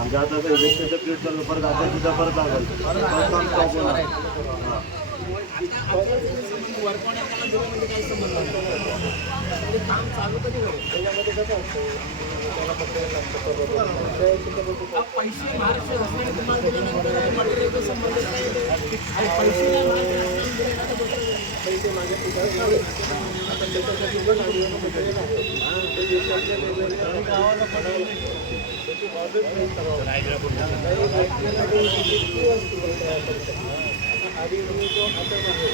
आमच्या आता इलेक्शनचं पिरियड चालू परत आता सुद्धा परत आलं काम चालू कधी होईल त्याच्यामध्ये कसं असतं पैसे महाराष्ट्र शासनाने तुम्हाला दिल्यानंतर मटेरियलचा संबंध काय पैसे पैसे माझ्या पिकाला आपण त्याच्यासाठी पण मटेरियल आहे देशातल्या वेगवेगळ्या गावाला पडवलं त्याची ऑर्डर प्लेस करावं आधी तुम्ही जो आता आहे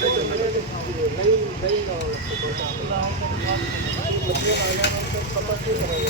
त्याच्यामध्ये नवीन गावं लागतं मटेरियल आल्यानंतर तपासणी करावी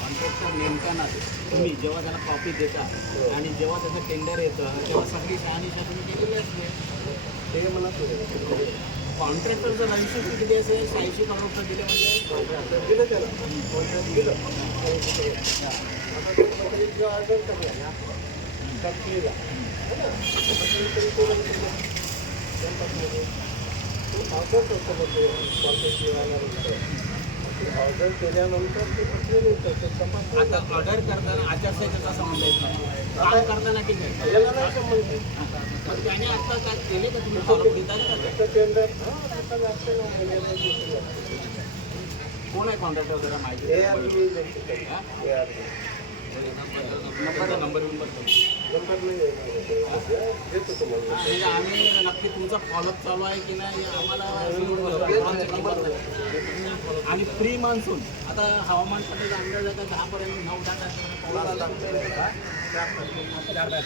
कॉन्ट्रॅक्टर नेमका ना तुम्ही जेव्हा त्याला कॉपी देता आणि जेव्हा त्याचं टेंडर येतं तेव्हा सगळी शहानिशा तुम्ही केलेली असते ते मला कॉन्ट्रॅक्टरचं लायसन्स किती असेल 86 करोड रुपये दिले म्हणजे दिलं त्याला दिलं ऑर्डर केल्यानंतर ते आता ऑर्डर करताना आचारसंहितेचा संबंध येत नाही काम करताना ठीक आहे याला नाही संबंध पण त्याने आता काय केले का तुम्ही फॉलो देता का टेंडर कोण आहे कॉन्ट्रॅक्टर जरा माहिती नंबर म्हणजे आम्ही नक्की तुमचा फॉलोअप चालू आहे की नाही आम्हाला आणि प्री मान्सून आता हवामान खात्याचा अंदाज आता 10 पर्यंत 9-10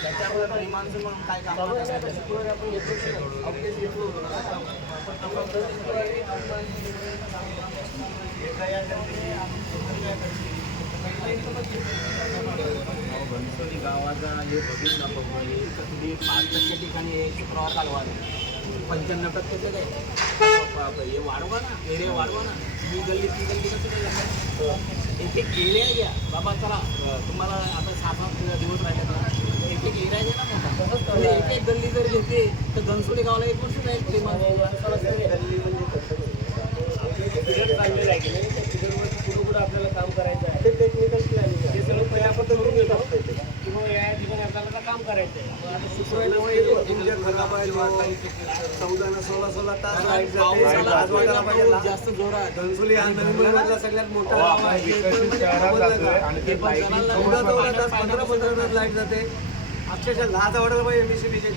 त्याच्यामुळे प्री मान्सून म्हणून काय काम घनसोली गावाचा हे बघून दाखवली तर तुम्ही 5% ठिकाणी शुक्रवार कालवा 95% ते काय हे वाढवा ना एरिया वाढवा ना ही गल्ली ती गल्ली कसं काय एक एक एरिया घ्या बाबा चला तुम्हाला आता 7-8 दिवस राहिले ना एक एक एरिया घ्या ना मोठा एक एक गल्ली जर घेते तर घनसोली गावाला 1 वर्ष जाईल गल्ली म्हणजे चांगले लागेल पुढे आपल्याला काम करायचं आहे ते टेक्निकल प्लॅनिंग आहे हे सगळं पहिल्या पद्धतीने घेत असतं किंवा या ठिकाणी आपल्याला काम करायचं आहे आता तुमच्या घराबाहेर 14-16 तास लाईट जाते जास्त जोरात घनसोली हा नवीन मुंबईमधला सगळ्यात मोठा गाव आहे 15 तास लाईट जाते अक्षरशः लाज आवडायला पाहिजे एमएससीबीच्या 6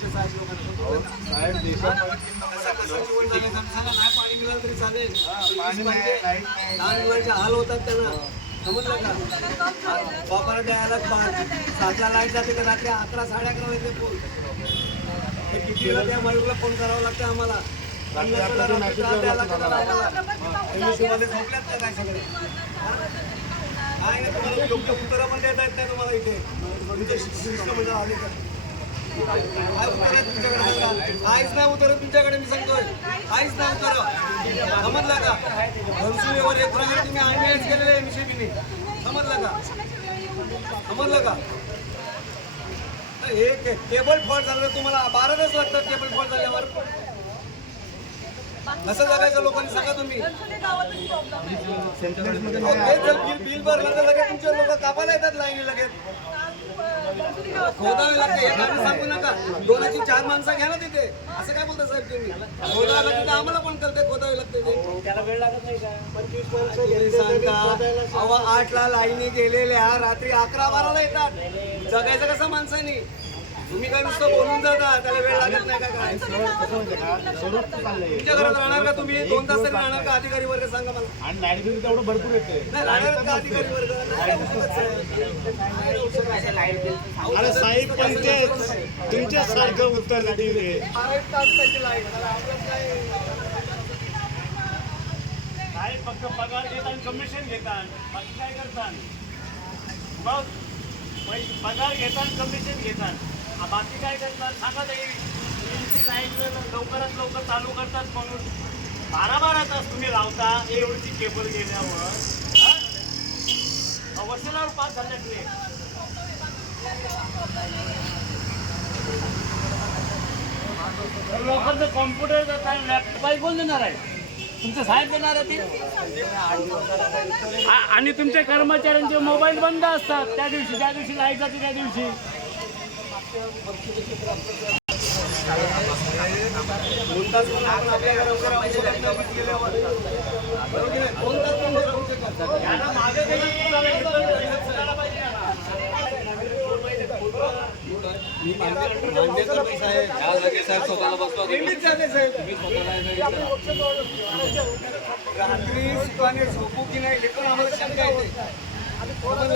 लोकांना पाणी मिळालं तरी चालेल लहान मुलांचे हाल होतात त्यांना समजलं का वापरा द्यायला 7ला लाईट जाते तर रात्री 11-11:30 वाजते फोन ते कितीला त्या मयूरला फोन करावं लागतं आम्हाला एमएससीमध्ये झोपल्यात का काय सगळे काय नाही तुम्हाला योग्य उत्तरं पण देता येत नाही तुम्हाला इथे म्हणजे आले का काय उत्तर आहे तुमच्याकडे सांगा काहीच नाही उत्तर तुमच्याकडे मी सांगतोय काहीच नाही उत्तर समजलं का घनसोलीवर एक प्रकारे तुम्ही आयमॅच केलेलं आहे एमएससीबीने समजलं का हे केबल फॉल्ट झालं तुम्हाला 12 दिवस लागतात केबल फॉल्ट झाल्यावर कसं जगायचं लोकांनी सांगा तुम्ही बिल भरलं तर लगेच तुमचे लोक कापायला येतात लाईनी लगेच खोदावे लागते हे कारण सांगू नका 2-4 माणसं घ्या ना तिथे असं काय बोलता साहेब तुम्ही खोदावे लागते आम्हाला पण कळते खोदावे लागते त्याला वेळ लागत नाही का 25 सांगता 8ला लाईनी गेलेल्या रात्री 11-12ला येतात जगायचं कसं माणसांनी तुम्ही काय नुसतं बोलून जाता, त्याला वेळ लागत नाही का काय? तुमच्या घरात राहणार का तुम्ही? 2 तास तरी राहणार का? अधिकारी वर्ग सांगा मला. आणि लाईट बिल तेवढं भरपूर येते. नाही राहणार का अधिकारी वर्ग? अरे साहेब पंचायत तुमच्यासारखं उत्तर दिले. 12 तास त्याची लाईट. आपलं काय साहेब फक्त पगार घेतात, कमिशन घेतात, बाकी काय करतात? मग पगार घेतात, कमिशन घेतात, बाकी काय करतात सांगा. लाईट लवकरात लवकर चालू करतात म्हणून 12 तास तुम्ही लावता एवढीची केबल गेल्यावर. वर्षावर पास झाल्या ट्रेन. लोकांचं कॉम्प्युटर जातात, लॅपटॉप कोण देणार आहे? तुमचे साहेब देणार आहे ते. आणि तुमच्या कर्मचाऱ्यांचे मोबाईल बंद असतात त्या दिवशी लाईट जाते त्या दिवशी. 2 तास पण आपण आपल्या घरावर राहू शकत नाही गेल्यावर. बरोबर की नाही? 2 तास पण राहू शकत नाही. यांना मागे द्यायला पाहिजे यांना. नेहमीच जाते साहेब. रात्री सुखाने झोपू की नाही हे पण आम्हाला शंका येते. समजलं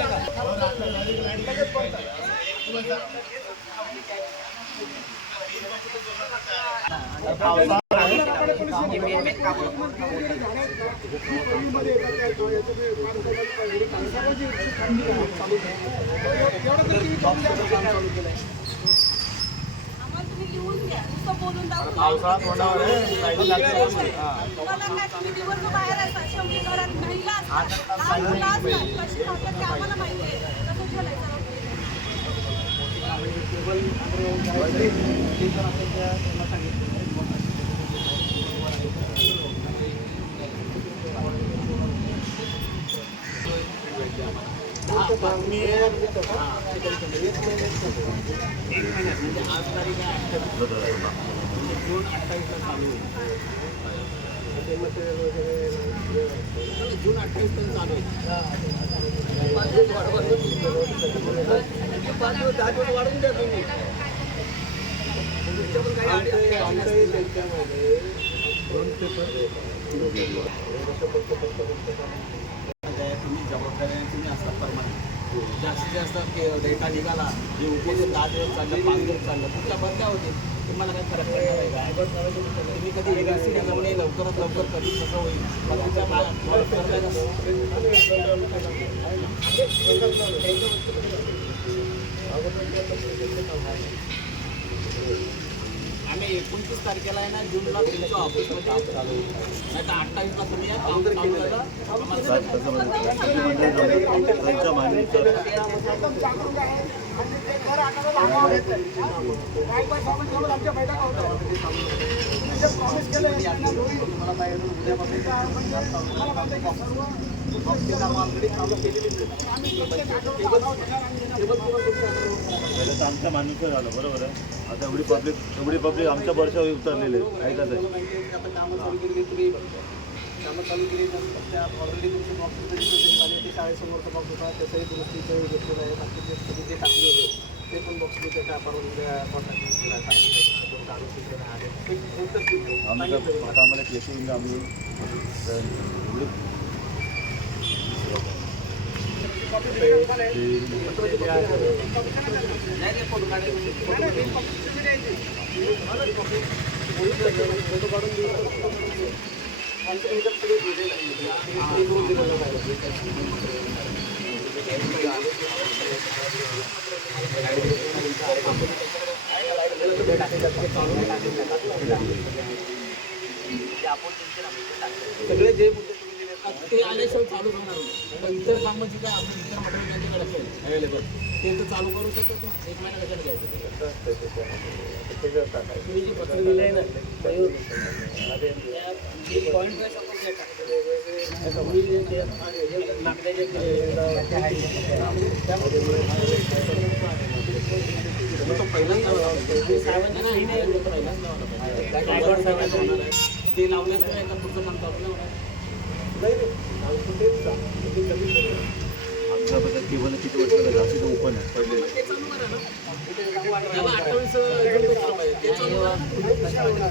आम्हाला तुम्ही लिहून द्या, नुसतं बोलून दाखवून तुम्हाला काय तुम्ही दिवसभर बाहेर असतात, शेवटी घरात महिला असतात, लहान मुलं असतात, कशी राहतात ते आम्हाला माहिती आहे. कसं झेलायचं जून 28 चालू होईल. जून 28 पर्यंत चालू आहे. 5 दिवस 10 दिवस वाढवून द्या तुम्ही. तुमच्या पण काही आमच्याही त्यांच्यामध्ये 2 पेपर तुम्ही जबाबदारी तुम्ही असतात परमानंट. जास्तीत जास्त डेटा निघाला जे उपयोग 10 दिवस चाललं 5 दिवस चाललं तुमच्या बंद होते. तुम्हाला काय फरक पडणार आहे? तुम्ही कधी एजन्सी याच्यामुळे लवकरात लवकर कधी कसं होईल आम्ही 29 तारखेला आहे ना जूनला तुमच्या ऑफिसमध्ये चालू नाही तर 28ला तुम्ही या काम चालू झालं. त्यांच्या मागणीचं आमच्या माणूस झालं बरोबर आहे. आता एवढी पब्लिक आमच्या वर्षावर उतरलेले आहे का ते. कामं चालू केली त्या ऑलरेडी तुमचे बॉक्स झाले ते शाळेसमोरचा बॉक्स होता त्याचंही दुरुस्तीचं घेतलेलं आहे. बाकीचे तुम्ही जे टाकले होते ते पण बॉक्स मी त्याच्या आपण आम्हाला केसून आम्ही फोटो काढून सगळे जे मुद्दे तुम्ही दिले ते आल्याशिवाय चालू होणार नाही. इतर कामं जी काय आपण इतर मटेरियल त्यांच्याकडे असेल अवेलेबल ते तर चालू करू शकतो ना. 1 महिना कशाला घ्यायचं? तुम्ही जी पत्र दिली आहे ना पॉईंट वाईज आपण काय ते लावल्याशिवाय का पुढचं काम चालू नाही आमच्याबद्दल केवळ किती वर्ष झालं ओपन आहे पडलेलं. ते चालू करा ना. त्याला 28 जून भेटलं पाहिजे ते चालू करा ना.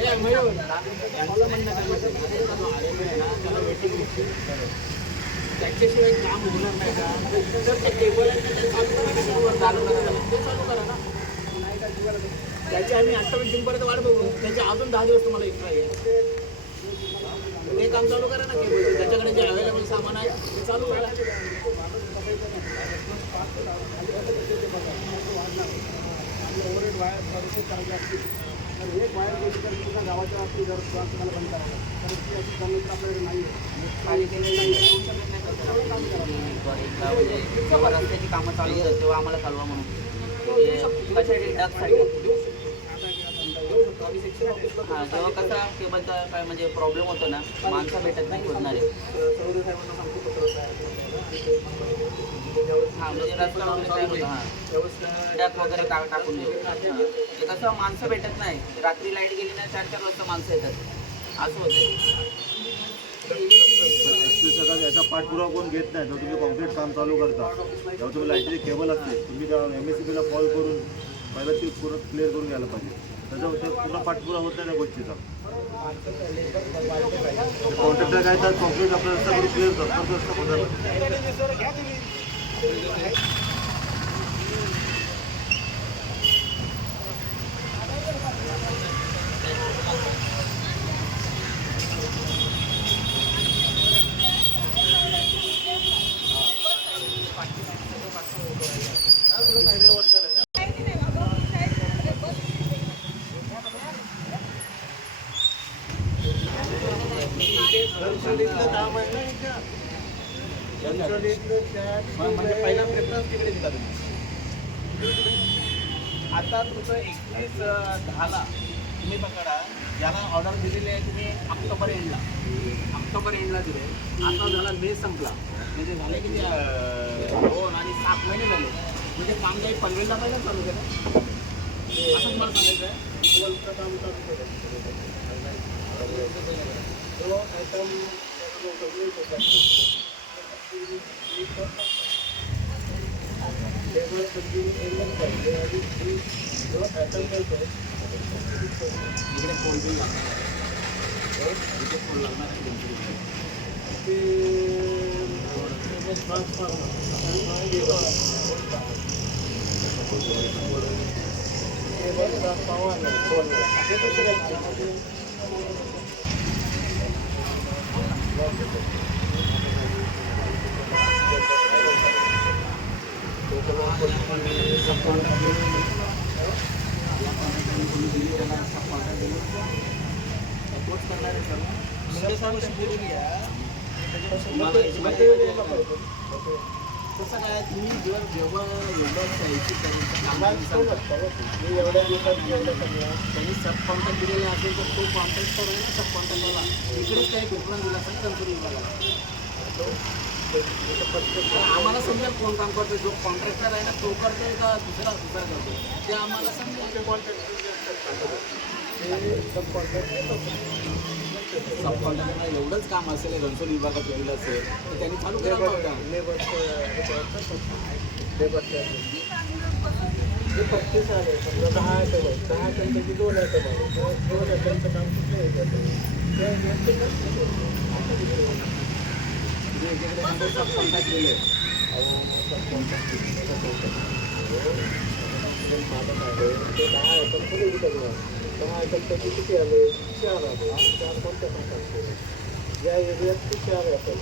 हे मयूर, यांचं म्हणणं काय माहिती आहे? अरे तो RMA आहे ना, त्याला waiting list आहे. त्याच्याशिवाय काम होणार नाही का? तर ते केबल आहे ते चालू करा ना, server चालू करा त्याला. ते चालू करा ना. त्याची आम्ही 28 जूनपर्यंत वाट बघू. त्याचे अजून 10 दिवस तुम्हाला एक्स्ट्रा येईल. ते काम चालू करा ना केबल. त्याच्याकडे जे अवेलेबल सामान आहे ते चालू करा. ओव्हरहेड वायर सर्व्हिसेस चार्ज असतील तर एक वायर गेली तर पूर्ण गावाच्या बाबतीत जर तुम्हाला बंद करावं लागेल कारण ती अशी कमी तर आपल्याकडे नाही जेव्हा रस्त्याची कामं चालू होतात तेव्हा आम्हाला चालवा म्हणून कशासाठी डगसाठी हां जेव्हा कसा केबलचा काय म्हणजे प्रॉब्लेम होतो ना माणसं भेटत नाही शोधणारे हां म्हणजे रस्ता वगैरे तयार होतो हां डग वगैरे टाकून देऊ ते कसं माणसं भेटत नाही रात्री लाईट गेली ना 4-4 वाजता माणसं येतात असं होतं सगळं याचा पाठपुरावा कोण घेत नाही जेव्हा तुम्ही कॉन्क्रीट काम चालू करता जेव्हा तुम्ही लाईटची केबल असते तुम्ही त्या MSCBला कॉल करून पहिला ती पूर्ण क्लिअर करून घ्यायला पाहिजे त्याच्यावर पूर्ण पाठपुरावा होत नाही त्या गोष्टीचा कॉन्ट्रॅक्टर काय तर कॉन्क्रीट आपल्या रस्ता क्लिअर करतो रस्ता कोणाला म्हणजे पहिला प्रेफरन्स तिकडे दिला तुम्ही आता तुमचं 21/10ला तुम्ही पकडा ज्याला ऑर्डर दिलेली आहे तुम्ही ऑक्टोबर एंडला दिले आता झाला मे संपला म्हणजे झाले की 2 आणि 7 महिने झाले म्हणजे काम काही पनवेलला पहिला चालू केलं असं तुम्हाला सांगायचं आहे काम चालू इकडे फोन बिल लागणार इथे फोन लागणार सपोर्ट करणार आहे कसं काय तुम्ही जर जेव्हा एवढं द्यायची एवढ्या दिवसात जेवढं सगळं त्यांनी सब कॉन्ट्रॅक्ट दिलेला असेल तर तो कॉन्ट्रॅक्ट आहे ना सब कॉन्ट्रॅक्टवाला इकडेच काही पेपर दिला असेल कंपनी आम्हाला समजेल कोण काम करतोय जो कॉन्ट्रॅक्टर आहे ना तो करतोय का दुसरा करतोय ते आम्हाला समजेल सब कॉन्ट्रॅक्टरला एवढंच काम असेल घनसोली विभागात दिलं असेल तर त्यांनी चालू करायला पाहिजे जे 35 आले समजा 10 आयटम आहेत 10 आयटमपैकी 2 आयटम आले किंवा 2 आयटमचं काम कुठलं सब कॉन्ट्रॅक्ट दिले ते 10 आयटम पुढे विकलं 10 आयटमपैकी किती आले 4 आले 4 कोणत्या कंपनीत केले ज्या एरियात ते 4 आयटम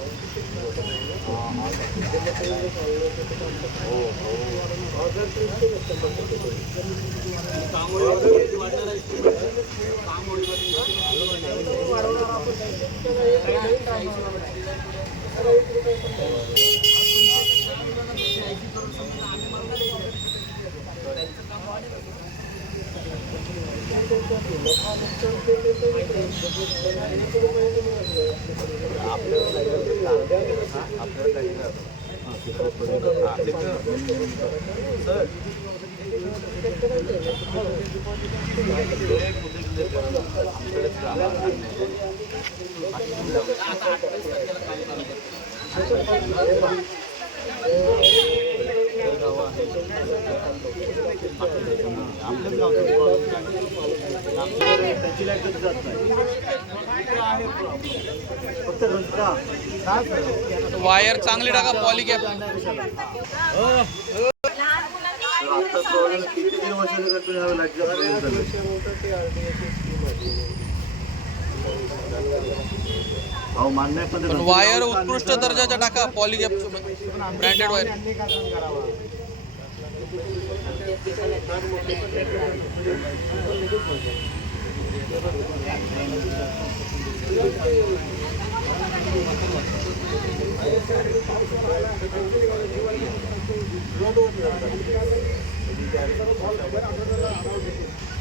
ऑर्डर आपल्याच गावचं त्याची लाईट कधी जात नाही फक्त रस्ता वायर चांगली टाका पॉलिकॅप. आता प्रॉब्लेम किती 3 वर्षाने कंटिन्यू ह्यावे लाईटचा प्रॉब्लेम झाला. अहो मान्य आहे, पण पण वायर उत्कृष्ट दर्जाच्या टाका पॉलिकॅप ब्रँडेड वायर.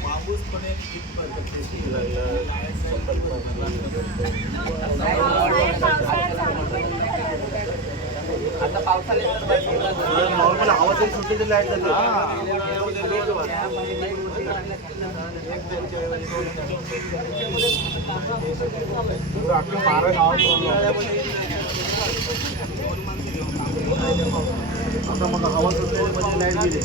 माणूसपणे आता पावसाळ्यात तर नॉर्मल हवा जरी सुटली तरी लाईट जाते. आता मग हवा सुटलेली म्हणजे लाईट गेली.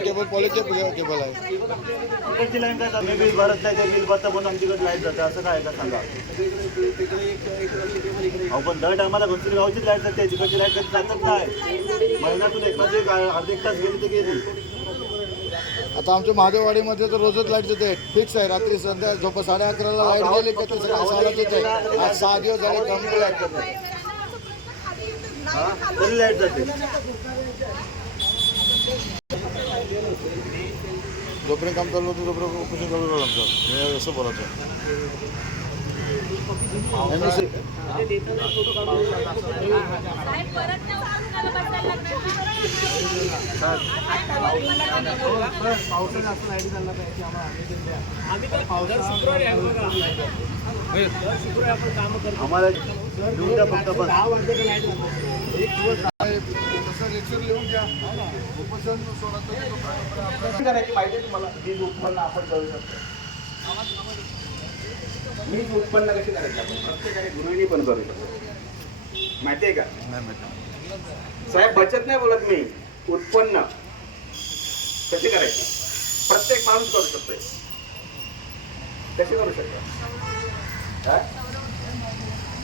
केबल पॉलिकॅप केबल आहे. तिकडची लाईन काय मी बिल भरत नाही, ते बिल भरता पण आमच्याकडे लाईट जाते असं काय का सांगा. अहो पण दर टायमाला घरची गावचीच लाईट जाते, तिकडची लाईट कधी जातच नाही. महिन्यातून एखादी अर्धा एक तास गेली तर गेली. आता आमच्या महादेववाडीमध्ये तर रोजच लाईट येते, फिक्स आहे. रात्री संध्या झोप 11:30ला लाईट गेली की ते सकाळी 6ला येते. आज 6 दिवस झाले कमी लाईट करते. तरी लाईट जाते. जोपर्यंत काम चालू होतं तोपर्यंत उपोषण चालू राहिलं आमचं. हे असं बोलायचं. पावसाळ्यात असं लाईट झाला पाहिजे आम्ही तर शुक्रवारी आहे बघा. शुक्रवारी आपण कामं करतो. आम्हाला देऊन द्या फक्त बस. 10 वाजता लाईट एक दिवस तसं लेक्चर लिहून घ्या. उपोषण सोडायचं करायची पाहिजे तुम्हाला. वीज उत्पन्न आपण करू शकतो. वीज उत्पन्न कशी करायची आपण प्रत्येकाने गृहिणी पण करू शकतो. माहिती आहे का साहेब? बचत नाही बोलत मी, उत्पन्न कशी करायची प्रत्येक माणूस करू शकतोय. कशी करू शकतो?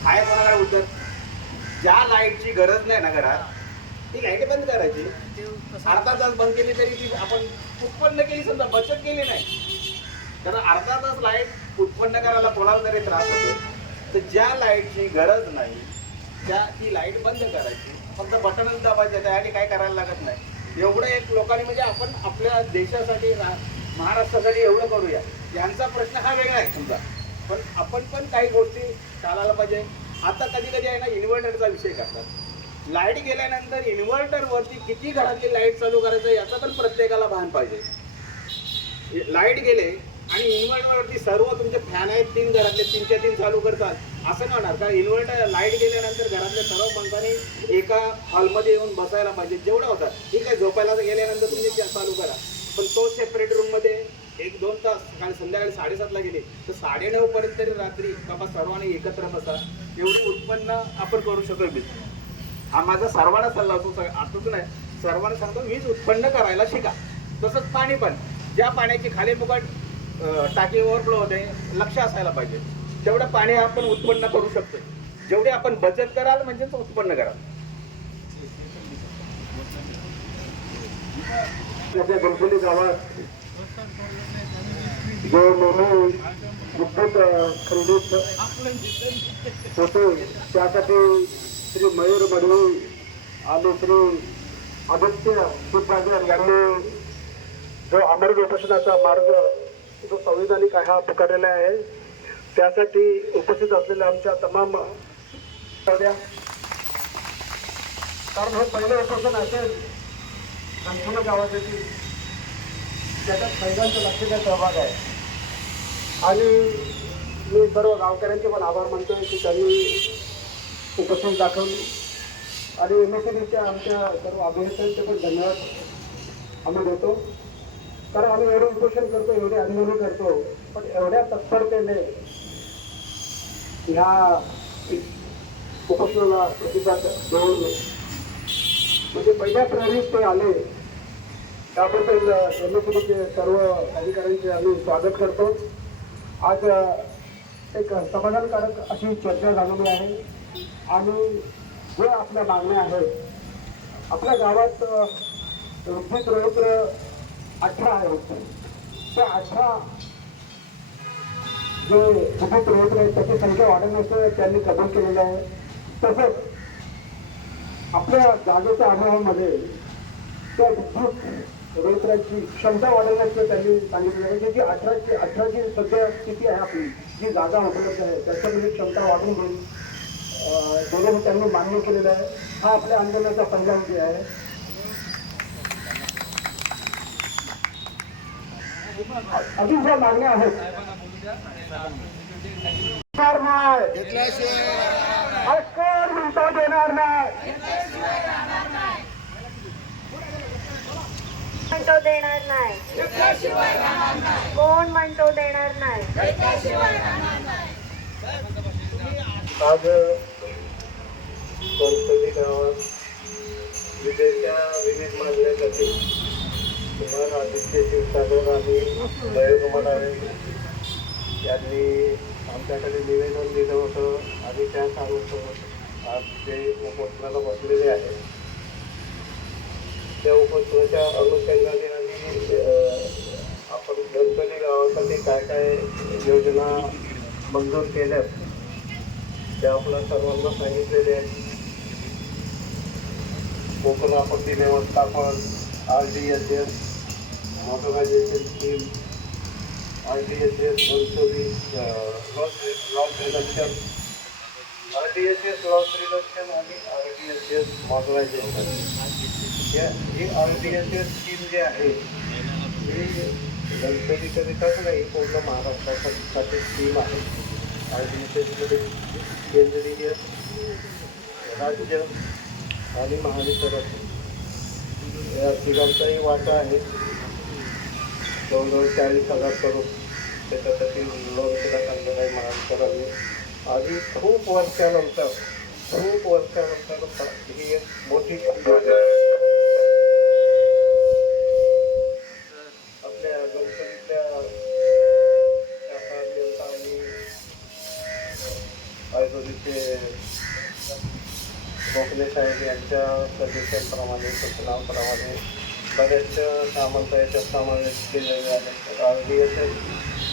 आहे कोणाकडे उत्तर? ज्या लाईटची गरज नाही ना घरात ती लाईट बंद करायची. अर्धा तास बंद केली तरी ती आपण उत्पन्न केली, समजा बचत केली नाही. कारण अर्धा तास लाईट उत्पन्न करायला कोणाला तरी त्रास होतो. तर ज्या लाईटची गरज नाही ती लाईट बंद करायची. फक्त बटनच दाबायचं, त्यासाठी काय करायला लागत नाही. एवढं एक लोकांनी म्हणजे आपण आपल्या देशासाठी महाराष्ट्रासाठी एवढं करूया. यांचा प्रश्न हा वेगळा आहे समजा, पण आपण पण काही गोष्टी चालायला पाहिजे. आता कधी कधी आहे ना इन्व्हर्टरचा विषय करतात. लाईट गेल्यानंतर इन्व्हर्टरवरती किती घरातली लाईट चालू करायचं याचं पण प्रत्येकाला भान पाहिजे. लाईट गेले आणि इन्व्हर्टरवरती सर्व तुमचे फॅन आहेत 3 घरातले 3च्या 3 चालू करतात असं नाही होणार. कारण इन्व्हर्टर लाईट गेल्यानंतर घरातल्या सर्व पंखाने एका हॉलमध्ये येऊन बसायला पाहिजे. जेवढं होतात ठीक आहे, झोपायला गेल्यानंतर तुम्ही चालू करा, पण तो सेपरेट रूममध्ये 1-2 तास सकाळी संध्याकाळी 7:30ला गेले तर 9:30 पर्यंत तरी रात्री बाबा सर्वांनी एकत्र बसा. एवढी उत्पन्न आपण करू शकतो. वीज हा माझा सर्वांना सल्ला असतो, असंच नाही सर्वांना सांगतो वीज उत्पन्न करायला शिका. तसंच पाणी पण, ज्या पाण्याची खाली फुकट टाकी ओव्हरफ्लो होते लक्ष असायला पाहिजे. तेवढं पाणी आपण उत्पन्न करू शकतो. जेवढे आपण बचत कराल म्हणजेच उत्पन्न कराल. आपल्या गणपती गावात जो नेहमी विद्युत खंडित होते त्यासाठी श्री मयूर मडवी आणि श्री आदित्य शिवसागर यांनी जो अमर उपोषणाचा मार्ग जो संविधानिक हा पुकारलेला आहे त्यासाठी उपस्थित असलेल्या आमच्या तमाम द्या, कारण हे पहिलं उपोषण असेल संपूर्ण गावासाठी त्याच्यात महिलांचं लक्षाचा सहभाग आहे. आणि मी सर्व गावकऱ्यांचे पण आभार मानतोय की त्यांनी उपस्थिती दाखवली आणि एमएससीबीच्या आमच्या सर्व अभिनेत्यांचे पण धन्यवाद आम्ही देतो. कारण आम्ही एवढे उपोषण करतो, एवढे आंदोलन करतो, पण एवढ्या तत्परतेने ह्या उपोषणाला प्रतिसाद देऊन म्हणजे पहिल्या प्रहरीत ते आले त्याबद्दल एमएससीबीचे सर्व अधिकाऱ्यांचे आम्ही स्वागत करतो. आज एक समाधानकारक अशी चर्चा झालेली आहे आणि जे आपल्या मागण्या आहेत आपल्या गावात वृद्धित रोहित्र 18 आहेत. त्या 18 जे वृद्धित रोहित्र आहेत त्याची संख्या वाढवण्याचं त्यांनी कबूल केलेलं आहे. तसंच आपल्या जागेच्या अनुभवामध्ये त्या विद्युत रोहित्राची क्षमता वाढवण्याचं त्यांनी सांगितलं आहे की जी 18ची सध्या स्थिती आहे आपली जी जागा उपलब्ध आहे त्याच्यामध्ये क्षमता वाढवून घेईल दोघांनी त्यांनी मान्य केलेलं आहे. हा आपल्या आंदोलनाचा पहिला विषय आहे. अजून ज्या मागण्या आहेत हक्कर म्हणतो देणार नाही, म्हणतो देणार नाही, कोण म्हणतो देणार नाही. आज कोणतरी गावात विजेच्या विविध मागण्यासाठी कुमार आदित्य क्षीरसागर आणि दयाकुमार आहे यांनी आमच्याकडे निवेदन दिलं होतं आणि त्यानुसार आज ते उपोषणाला बसलेले आहेत. त्या उपोषणाच्या अनुषंगाने आणि आपण गणपती गावासाठी काय काय योजना मंजूर केल्या त्या आपल्या सर्वांना सांगितलेले आहेत. कोकण आपत्ती व्यवस्थापन, RDSS, मोटरायझेशन स्कीम, RDSS घरचोरी loss reduction, RDSS loss reduction आणि RDSS मोटरायझेशन. ही RDSS स्कीम जी आहे ही गणपतीकरिताच नाही पूर्ण महाराष्ट्रासाठी स्कीम आहे. RDSSमध्ये केंद्रीय, राज्य आणि महावितरण या तिघांचाही वाटा आहे. जवळजवळ 40,000 करोड त्याच्यासाठी लोन सुद्धा सांगलेलं आहे महावितरणने. आणि खूप वर्षानंतर ही एक मोठी आपल्या गणपतीच्या आणि आयोजनाचे गोखले साहेब यांच्या सजेशनप्रमाणे सूचनाप्रमाणे बऱ्याचशा कामांचा याच्यात समावेश केलेला आहे. RDSS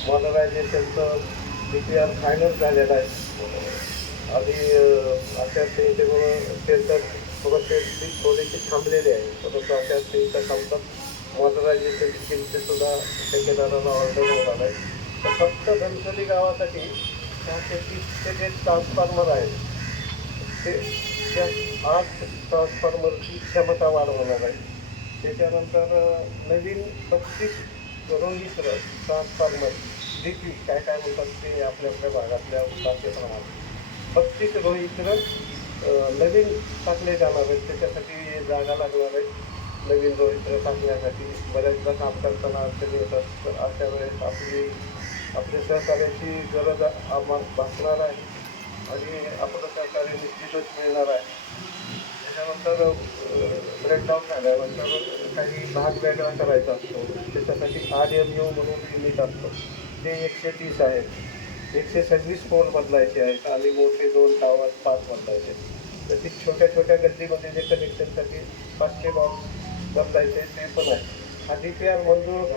मॉडर्नायझेशनचं DPR फायनल झालेलं आहे. आधी आचारसंहितेमुळं टेंडर थोडीशी थांबलेली आहे, परंतु आचारसंहिता संपतात मॉडर्नायझेशनची किमतीसुद्धा ठेकेदाराला ऑर्डर होणार आहे. तर फक्त गणपती गावासाठी 430 जे ट्रान्सफॉर्मर आहेत त्या 8 ट्रान्सफॉर्मरची क्षमता वाढवणार आहे. त्याच्यानंतर नवीन 35 रोहित्र ट्रान्सफॉर्मर DP काय म्हणतात ते आपल्या भागातल्या भाषेप्रमाणे 35 रोहित्र नवीन टाकले जाणार आहेत. त्याच्यासाठी जागा लागणार आहे. नवीन रोहित्र टाकण्यासाठी बऱ्याचदा काम करताना अडचणी येतात. तर अशा वेळेस आपल्या सहकार्याची गरज आम्हाला भासणार आहे आणि आपलं सहकार्य निश्चितच मिळणार आहे. त्याच्यानंतर ब्रेकडाऊन झाल्यानंतर काही भाग वेगळा करायचा असतो. त्याच्यासाठी RMU म्हणून युनिट असतो. ते 130 आहेत. 126 पोल बदलायचे आहेत आणि मोठे 2 टावर 5 बदलायचे. तर ती छोट्या गल्लीमध्ये जे कनेक्शनसाठी 500 बॉक्स बदलायचे ते पण आहे. हा DPR मंजूर